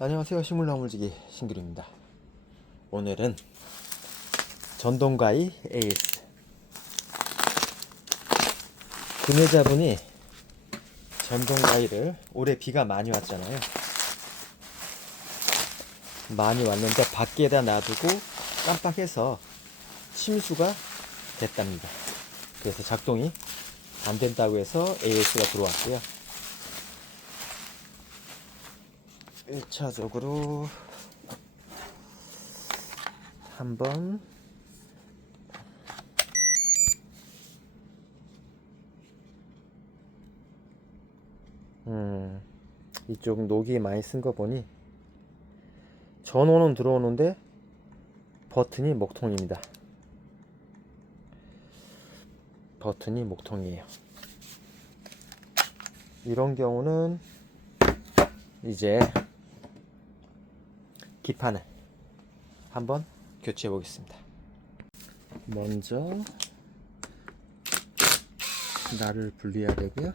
안녕하세요. 식물나물지기 신규입니다. 오늘은 전동가이 AS 구매자분이 전동가이를 올해 비가 많이 왔잖아요. 많이 왔는데 밖에다 놔두고 깜빡해서 침수가 됐답니다 그래서 작동이 안 된다고 해서 AS가 들어왔고요 1차적으로 한번 음, 이쪽 녹이 많이 쓴 거 보니 전원은 들어오는데 버튼이 목통입니다. 버튼이 목통이에요. 이런 경우는 이제 기판을 한번 교체해 보겠습니다. 먼저 날을 분리해야 되고요.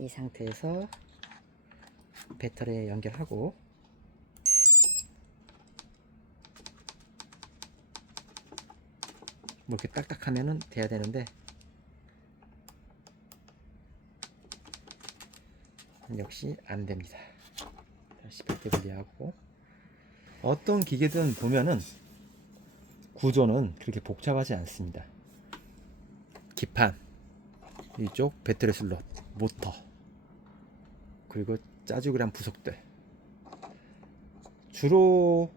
이 상태에서 배터리에 연결하고 뭐 이렇게 딱딱하면은 돼야 되는데 역시 안 됩니다. 다시 배터리 분리하고 어떤 기계든 보면은 구조는 그렇게 복잡하지 않습니다. 기판 이쪽 배터리 슬롯, 모터, 그리고 짜주기란 부속들. 주로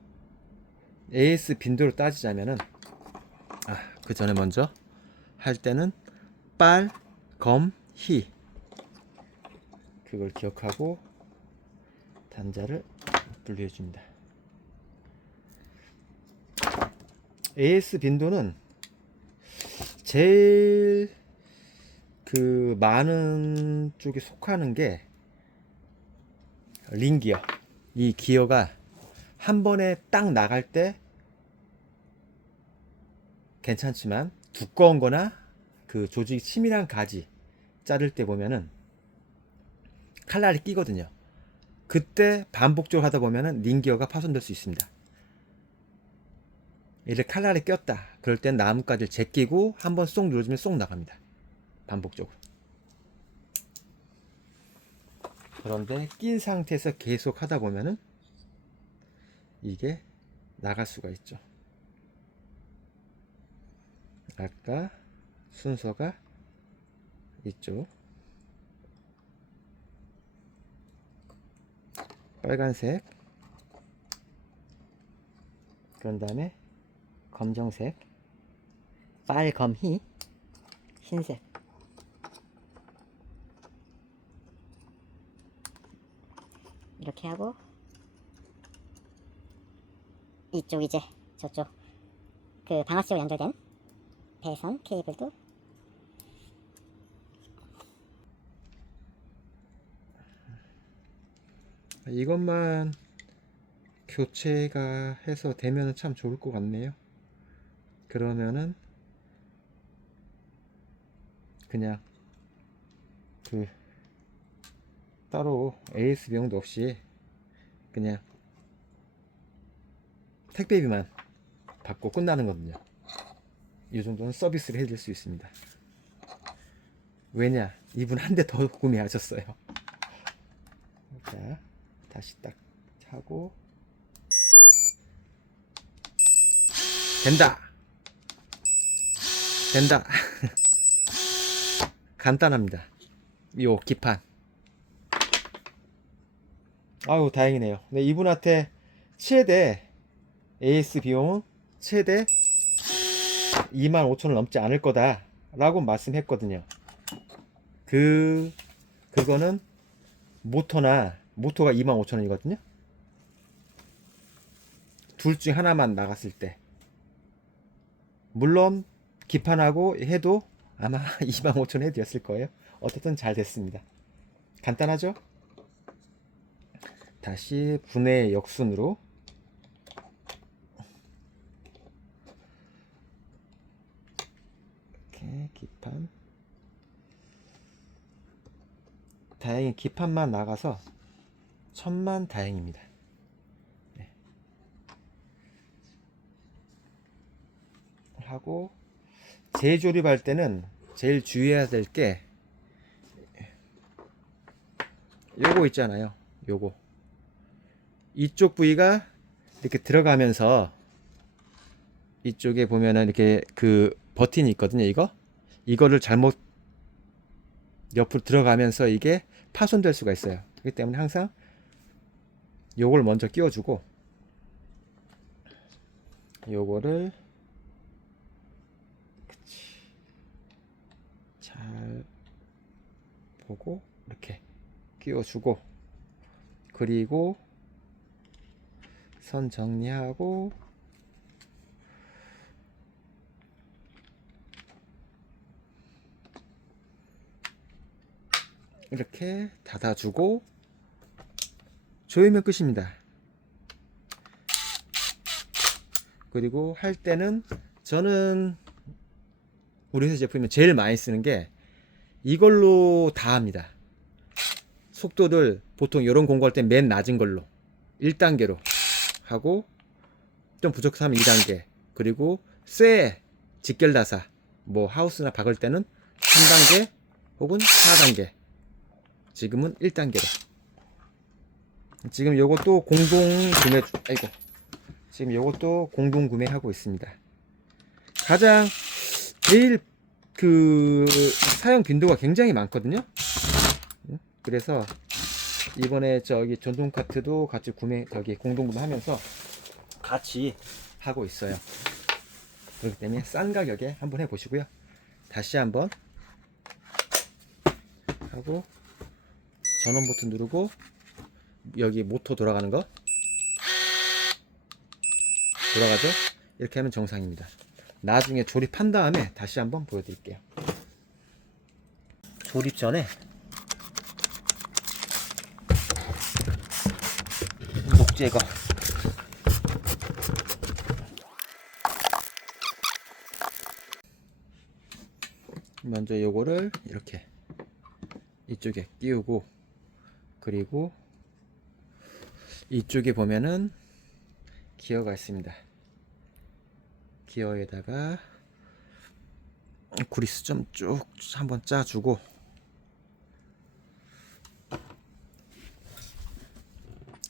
AS 빈도를 따지자면은 아, 그 전에 먼저 할 때는 빨, 검, 희 그걸 기억하고 단자를 분리해 줍니다. AS 빈도는 제일 그 많은 쪽에 속하는 게 링기어. 이 기어가 한 번에 딱 나갈 때 괜찮지만 두꺼운 거나 그 조직이 치밀한 가지 자를 때 보면은 칼날이 끼거든요. 그때 반복적으로 하다 보면은 링기어가 파손될 수 있습니다. 이를 칼날이 꼈다. 그럴 땐 나뭇가지를 제끼고 한번 쏙 눌러주면 쏙 나갑니다. 반복적으로. 그런데 낀 상태에서 계속 하다 보면은 이게 나갈 수가 있죠. 아까 순서가 이쪽 빨간색 그런 다음에 검정색 빨검희 흰색 이렇게 하고 이쪽 이제 저쪽 그 방아쇠로 연결된 배선 케이블도 이것만 교체가 해서 되면은 참 좋을 것 같네요. 그러면은 그냥 그 따로 AS 비용도 없이 그냥 택배비만 받고 끝나는 거든요. 이 정도는 서비스를 해줄 수 있습니다. 왜냐? 이분 한 대 더 구매하셨어요. 자, 다시 딱 하고 된다. 된다. 간단합니다. 요 기판. 아유 다행이네요. 네, 이분한테 최대 AS 비용은 최대 25,000원 넘지 않을 거다. 라고 말씀했거든요. 그 그거는 모터나 모터가 25,000원이거든요. 둘 중 하나만 나갔을 때 물론 기판하고 해도 아마 25,000원 헤드였을 거예요. 어쨌든 잘 됐습니다. 간단하죠? 다시 분해 역순으로 이렇게 기판 다행히 기판만 나가서 천만 다행입니다. 네. 하고 재조립할 때는 제일 주의해야 될 게 요거 있잖아요. 요거 이쪽 부위가 이렇게 들어가면서 이쪽에 보면은 이렇게 그 버튼이 있거든요. 이거 이거를 잘못 옆으로 들어가면서 이게 파손될 수가 있어요. 그렇기 때문에 항상 요걸 먼저 끼워주고 요거를 그치. 잘 보고 이렇게 끼워주고 그리고 선 정리하고 이렇게 닫아주고 조이면 끝입니다. 그리고 할 때는 저는 우리 회사 제품이 제일 많이 쓰는 게 이걸로 다 합니다. 속도를 보통 이런 공부할 때 맨 낮은 걸로 1단계로 하고 좀 부족하면 2단계 그리고 쇠 직결나사 뭐 하우스나 박을 때는 3단계 혹은 4단계. 지금은 1단계로 지금 요것도 공동 구매 중- 아이고 지금 요것도 공동 구매하고 있습니다. 가장 제일 그 사용 빈도가 굉장히 많거든요. 응? 그래서 이번에 저기 전동 카트도 같이 구매 저기 공동 구매하면서 같이 하고 있어요 그렇기 때문에 싼 가격에 한번 해보시고요 다시 한번 하고 전원 버튼 누르고 여기 모터 돌아가는 거 돌아가죠? 이렇게 하면 정상입니다. 나중에 조립한 다음에 다시 한번 보여드릴게요. 조립 전에 녹 제거 먼저 요거를 이렇게 이쪽에 끼우고 그리고 이쪽에 보면은 기어가 있습니다. 기어에다가 구리스 좀 쭉 한번 짜주고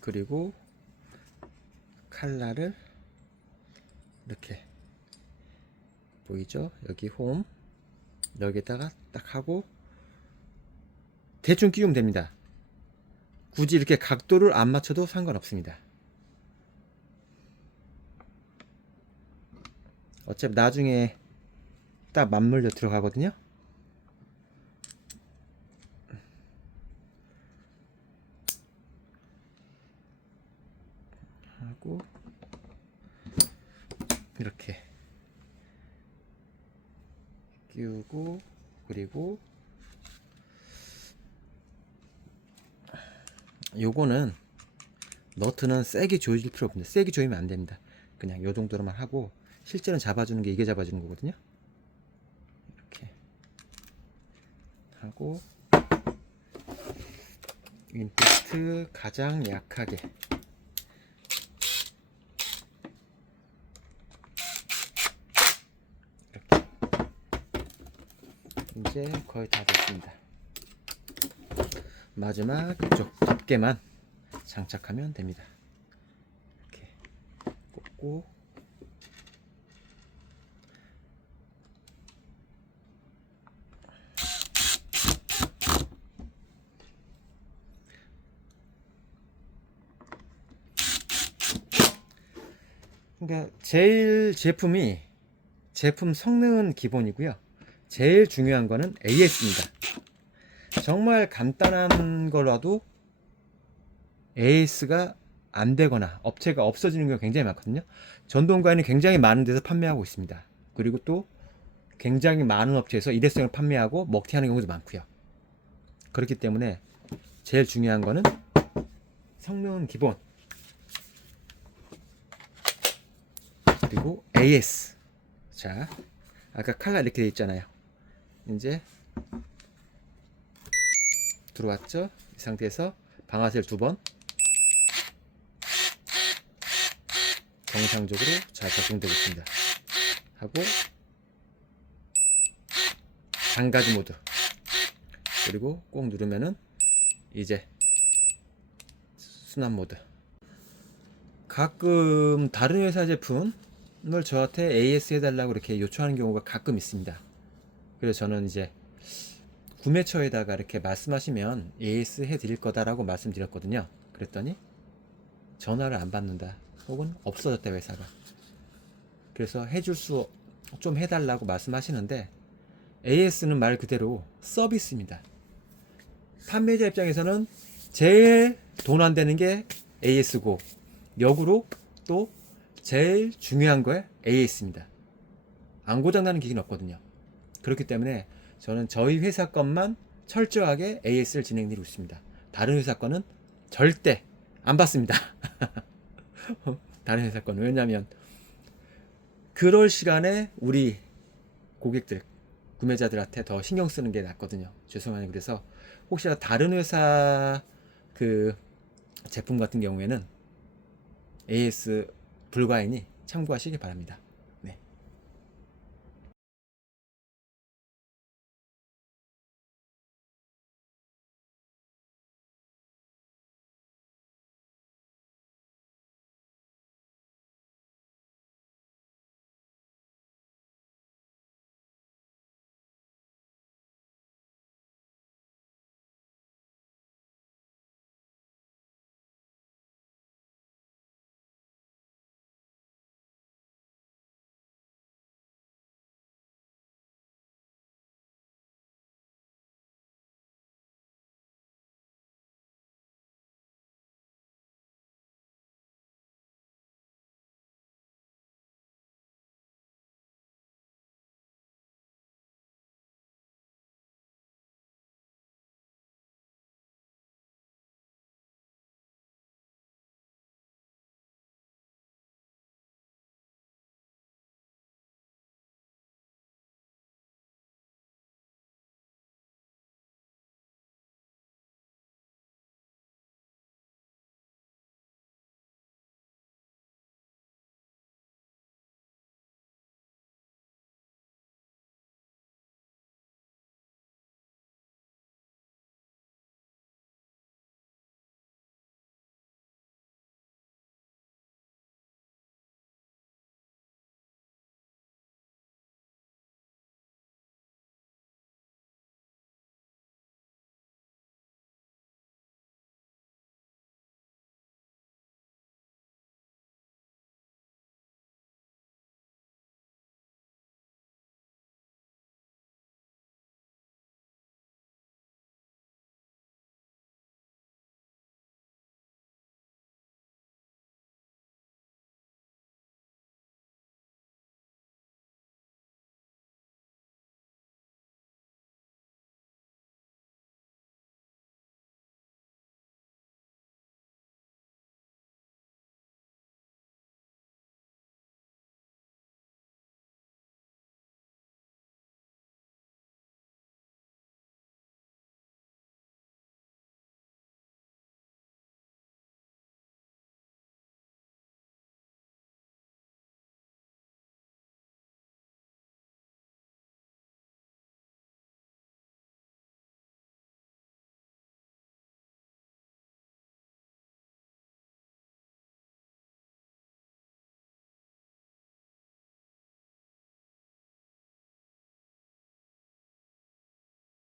그리고 칼날을 이렇게 보이죠? 여기 홈 여기다가 딱 하고 대충 끼우면 됩니다. 굳이 이렇게 각도를 안 맞춰도 상관없습니다. 어차피 나중에 딱 맞물려 들어가거든요. 하고. 이렇게. 끼우고 그리고. 요거는 너트는 세게 조일 필요 없는데 세게 조이면 안 됩니다. 그냥 요 정도로만 하고 실제로 잡아주는 게 이게 잡아주는 거거든요. 이렇게. 하고. 임팩트 가장 약하게 이제 거의 다 됐습니다. 마지막 이쪽 덮개만 장착하면 됩니다. 이렇게 꽂고 그러니까 제일 제품이 제품 성능은 기본이고요. 제일 중요한 거는 AS입니다. 정말 간단한 거라도 AS가 안 되거나 업체가 없어지는 경우가 굉장히 많거든요. 전동가에는 굉장히 많은 데서 판매하고 있습니다. 그리고 또 굉장히 많은 업체에서 일회성을 판매하고 먹튀하는 경우도 많고요. 그렇기 때문에 제일 중요한 거는 성능은 기본 그리고 AS 자 아까 칼라 이렇게 돼 있잖아요. 이제 들어왔죠? 이 상태에서 방아쇠를 두 번 정상적으로 잘 적용되고 있습니다. 하고 장가지 모드 그리고 꼭 누르면은 이제 순환 모드 가끔 다른 회사 제품을 저한테 AS 해달라고 이렇게 요청하는 경우가 가끔 있습니다. 그래서 저는 이제 구매처에다가 이렇게 말씀하시면 AS 해드릴 거다라고 말씀드렸거든요. 그랬더니 전화를 안 받는다. 혹은 없어졌다 회사가. 그래서 해줄 수 좀 해달라고 말씀하시는데 AS는 말 그대로 서비스입니다. 판매자 입장에서는 제일 돈 안 되는 게 AS고 역으로 또 제일 중요한 거에 AS입니다. 안 고장나는 기기는 없거든요. 그렇기 때문에 저는 저희 회사 것만 철저하게 AS를 진행드리고 있습니다. 다른 회사 거는 절대 안 받습니다. 다른 회사 거는 왜냐하면 그럴 시간에 우리 고객들 구매자들한테 더 신경 쓰는 게 낫거든요. 죄송해요. 그래서 혹시나 다른 회사 그 제품 같은 경우에는 AS 불가이니 참고하시기 바랍니다.